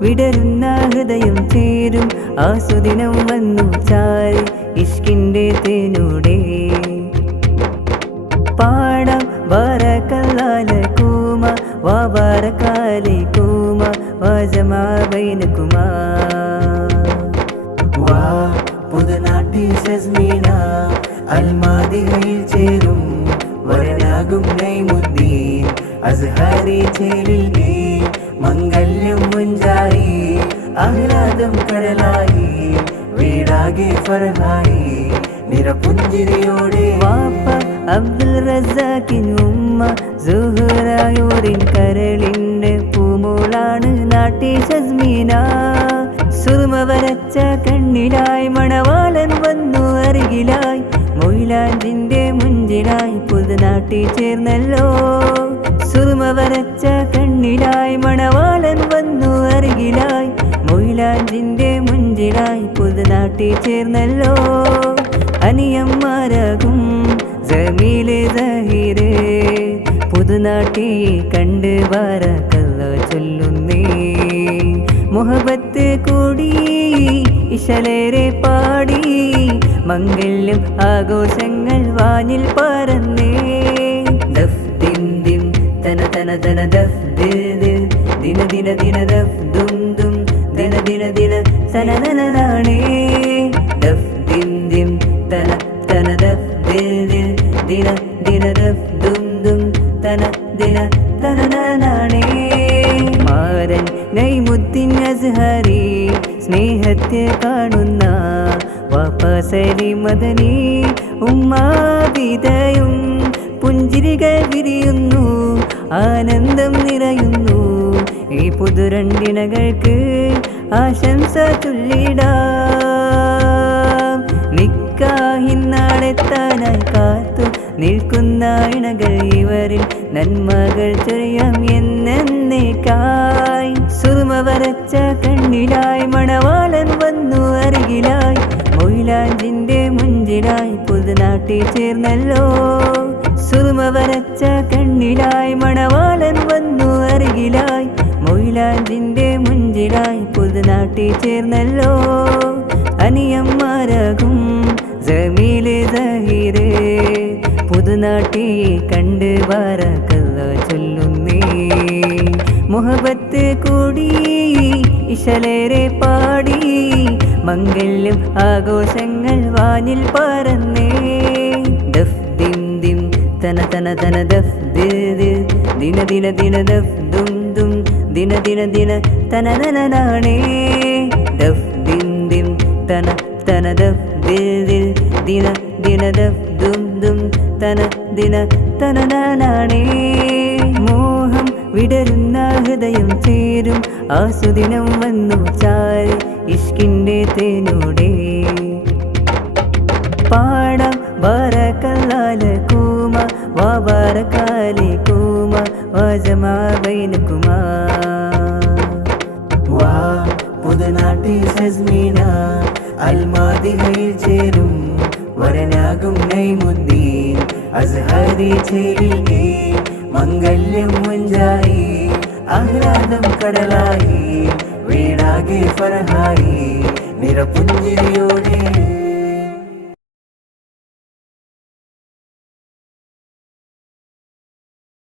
വിടരുന്ന ഹൃദയം ചേരും ആ സുദിനം വന്നു ചാരി ഇഷ്കിൻ്റെ തേനൂടെ പാടാം ബാറകല്ലാലകൂമ വാ ബാറകാലൈകുമ വാ ജമാ ബൈനകുമാ വാ പുതുനാട്ടിൽ സസ്മീന അൽമാദിഹയിൽ ചേരും വരനാകും നൈമുദ്ദീൻ അസ്ഹാരി ചേരിൽ മംഗല്യം മുഞ്ചായി ആഹ്ലാദം കടലായി വീടാകെ ഫർഹായി നിറപുഞ്ചിരിയോടെ വാപ്പ അബ്ദുൽ റസാഖിൻ ഉമ്മ സുഹ്റായൂരിൻ കരളിൻ്റെ പൂമോളാണ് നാട്ടി സസ്മീന സുറുമ വരച്ച കണ്ണിലായി മണവാളൻ വന്നു അരികിലായി മൊയിലാഞ്ചിൻ്റെ മുഞ്ചിലായി പുതുനാട്ടി ചേർന്നല്ലോ സുറുമ വരച്ച കണ്ണിലായി മണവാളൻ വന്നു അരികിലായി മൊയിലാഞ്ചിൻ്റെ മുഞ്ചിലായി പുതുനാട്ടി ചേർന്നല്ലോ അനിയന്മാരാകും ജമീലെ സഹീര് പുതുനാട്ടി കണ്ട് ബാറകല്ല ചൊല്ലുന്നേ മുഹബത്ത് കൂടി ഇശലേറെ പാടി മംഗല്യം ആഘോഷങ്ങൾ വാനിൽ പറന്നേ ദഫ് ദിൻ ദിം തന തന തന ദഫ് ദിൽ ദിൽ ദിന ദിന ദിന ദഫ് ദും ദും ദിന ദിന ദിന തന തനനാണേ ദഫ് ദിൻ ദിം തന തന ദഫ് ദിൽ ദിൽ ദിന ദിന ദഫ് ദും ദും തന ദിന തനനാണേ മാരൻ നൈമുദ്ദീൻ അസ്ഹാരി സ്നേഹത്തെ കാണുന്ന വാപ്പസലി മദനി ഉമ്മാവിതയും പുഞ്ചിരികൾ വിരിയുന്നു ആനന്ദം നിറയുന്നു ഈ പുതുരണ്ടിണകൾക്ക് ആശംസ ചൊല്ലിടാം നിക്കാഹിൻ നാളെത്താനായി കാത്തു നിൽക്കുന്ന ഇണകൾ ഇവരിൽ നന്മകൾ ചൊരിയാം എന്നേക്കായി സുറുമ വരച്ച കണ്ണിലായി മണവാളൻ വന്നു അരികിലായി മൊയിലാഞ്ചിൻ്റെ മുഞ്ചിലായി പുതുനാട്ടി ചേർന്നല്ലോ സുറുമ വരച്ച കണ്ണിലായി മണവാളൻ വന്നു അരികിലായി മൊയിലാഞ്ചിൻ്റെ മുഞ്ചിലായി പുതുനാട്ടി ചേർന്നല്ലോ അനിയന്മാരാകും ജമീലെ സഹീര് പുതുനാട്ടി കണ്ട് ബാറകല്ല ചൊല്ലുന്നേ മുഹബത്ത് കൂടി ഇശലേറെ പാടി മംഗല്യം ആഘോഷങ്ങൾ വാനിൽ പറന്നേ ദഫ് ദിം ദിം തന തന തന ദഫ് ദിൽ ദിൽ ദിന ദിന ദിന ദഫ് ദും ദും ദിന ദിന ദിന തന തനനാണേ ദഫ് ദിം ദിം തന തന ദഫ് ദിൽ ദിൽ ദിന ദിന ദഫ് ദും ദും തന ദിന തനനാണേ മോഹം വിടരുന്ന ഹൃദയം ചേരും ആ സുദിനം വന്നു ചാരി ഇഷ്കിൻ്റെ തേനൂടെ പാടാം ബാറകല്ലാലകൂമ വാ ബാറകാലൈകുമ വാ ജമാ ബൈനകുമാ വാ പുതുനാട്ടിൽ സസ്മീന അൽമാദിഹയിൽ ചേരും വരനാകും നൈമുദ്ദീൻ അസ്ഹാരി ചേരിൽ മംഗല്യം മുഞ്ചായി ആഹ്ലാദം കടലായി വീടാകെ ഫർഹായി നിറപുഞ്ചിരിയോടെ